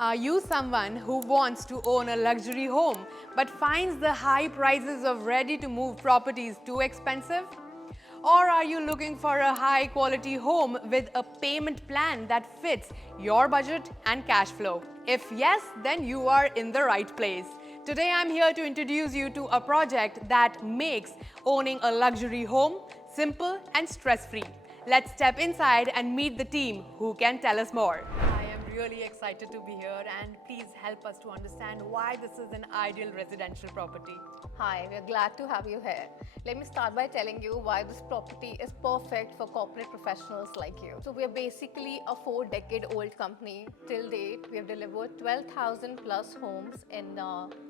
Are you someone who wants to own a luxury home but finds the high prices of ready-to-move properties too expensive? Or are you looking for a high-quality home with a payment plan that fits your budget and cash flow? If yes, then you are in the right place. Today I'm here to introduce you to a project that makes owning a luxury home simple and stress-free. Let's step inside and meet the team who can tell us more. I am really excited to be here, and please help us to understand why this is an ideal residential property. Hi, we're glad to have you here. Let me start by telling you why this property is perfect for corporate professionals like you. So we're basically a 4-decade-old company. Till date, we have delivered 12,000 plus homes in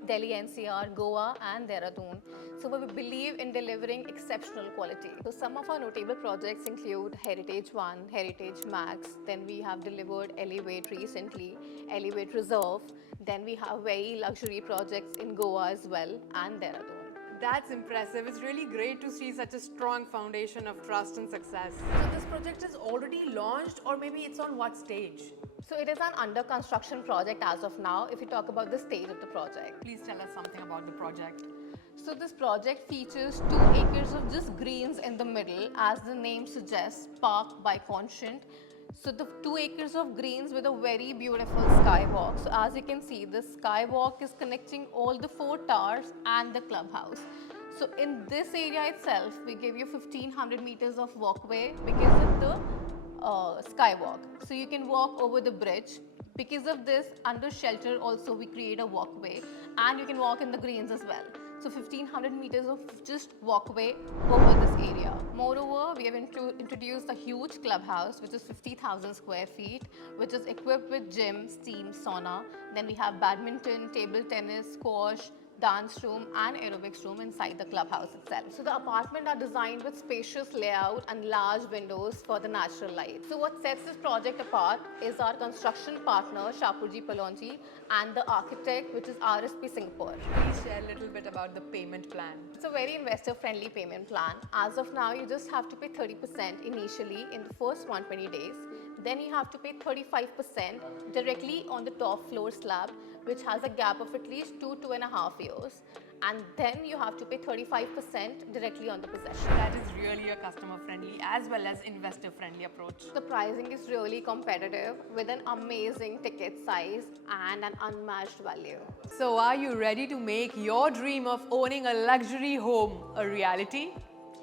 Delhi NCR, Goa and Dehradun. So we believe in delivering exceptional quality. So some of our notable projects include Heritage 1, Heritage Max, then we have delivered Elevate recently, Elevate Reserve, then we have very luxury projects in Goa as well and Dehradun. That's impressive. It's really great to see such a strong foundation of trust and success. So this project is already launched, or maybe it's on what stage? So it is an under construction project as of now if you talk about the stage of the project. Please tell us something about the project. So this project features 2 acres of just greens in the middle, as the name suggests, Park by Conscient. So the 2 acres of greens with a very beautiful skywalk. So as you can see, the skywalk is connecting all the 4 towers and the clubhouse. So in this area itself, we give you 1500 meters of walkway because of the skywalk. So you can walk over the bridge. Because of this, under shelter also we create a walkway, and you can walk in the greens as well. So 1500 meters of just walkway over this area. Moreover, we have introduced a huge clubhouse which is 50,000 square feet, which is equipped with gym, steam, sauna. Then we have badminton, table tennis, squash, dance room and aerobics room inside the clubhouse itself. So the apartments are designed with spacious layout and large windows for the natural light. So what sets this project apart is our construction partner Shapoorji Pallonji and the architect, which is RSP Singapore. Please share a little bit about the payment plan. It's a very investor friendly payment plan. As of now, you just have to pay 30% initially in the first 120 days. Then you have to pay 35% directly on the top floor slab, which has a gap of at least 2.5 years. And then you have to pay 35% directly on the possession. That is really a customer-friendly as well as investor-friendly approach. The pricing is really competitive with an amazing ticket size and an unmatched value. So are you ready to make your dream of owning a luxury home a reality?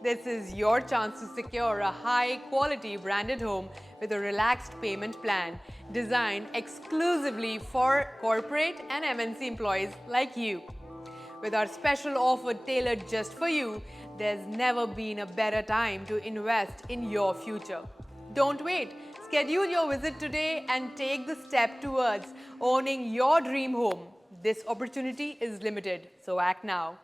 This is your chance to secure a high-quality branded home with a relaxed payment plan designed exclusively for corporate and MNC employees like you. With our special offer tailored just for you, there's never been a better time to invest in your future. Don't wait. Schedule your visit today and take the step towards owning your dream home. This opportunity is limited, so act now.